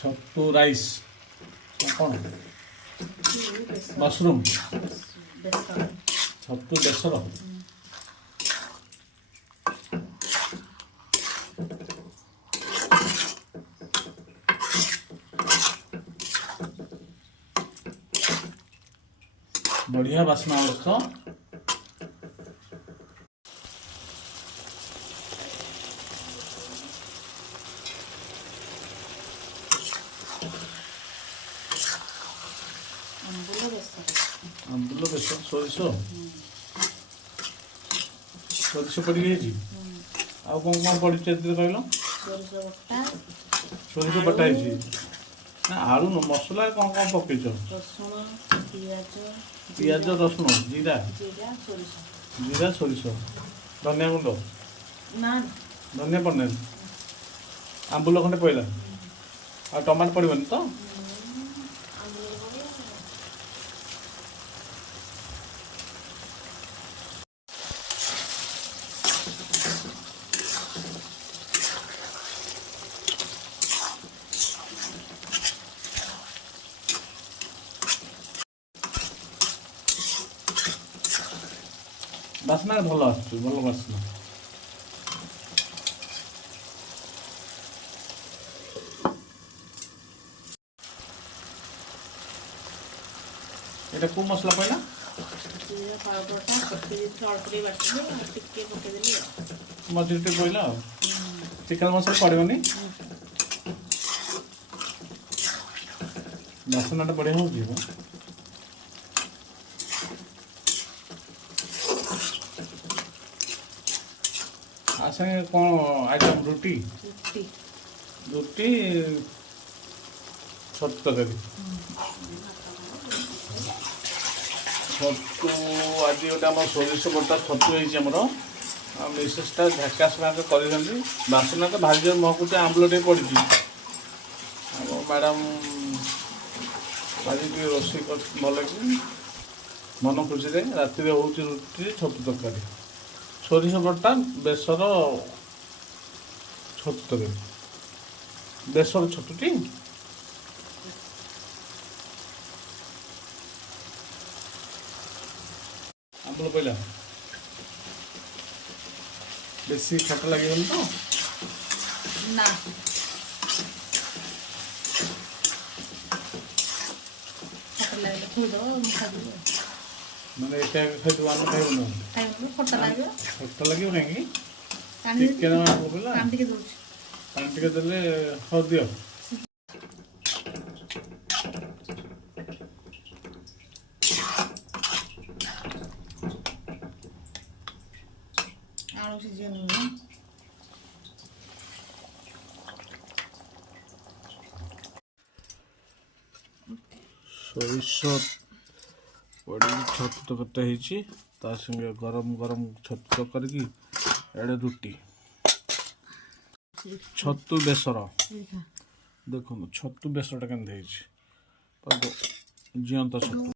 छतु rice कौन mushroom छतु बेसर बढ़िया बास्ना तो आंबुल बेसर सोरिष सोरिष पड़ी गई आ कौन कौन पड़ी कहल सोरिष बटा ना आलू न मसला कौन कौन पकईच पियाज रसुण जीरा जीरा सोरिष धनिया गुंड धनिया पड़ना आंबुल खंडे पड़ा आ टमाटो पड़ोनी तो बास्ना भल आस भल बास्ना এটা কোন মশলা পয়লা মজুরিতে পয়লা চিকেন মশলা পড়িবনি বাসনাটা বড়িয়া হଉଛି आसे कौन आइटम रुटी रुटी छतु तरकारी छतु आज गोटे आम सोरिष बटा छतु होमर मिसेसटा झाकास भाग कर बासना तो भारी जोर महकुचे आंबुल टे पड़ी मैडम आज रोषे भल मन खुशी राति हूँ रुटी छतु तरकारी सोरिष बटा बेसर छतु तरकारी बेसर छतुटी आंबुल पहला बेसी खट्टा लगे तो ना खट्टा लगे तो मैंने एक खाइदो आन खाइबो खट्टा लगे खट्टा लगे कहीं चिकेन पकड़ा पानी टिके दउछ पानी टिके देले हो दियो आलू सिझन सोरिष पड़ी छतु तरकारी ता संगे गरम गरम छतु तरकारी की एडे रुटी छतु बेसर देखो छतु बेसरटा के जीवंत छतु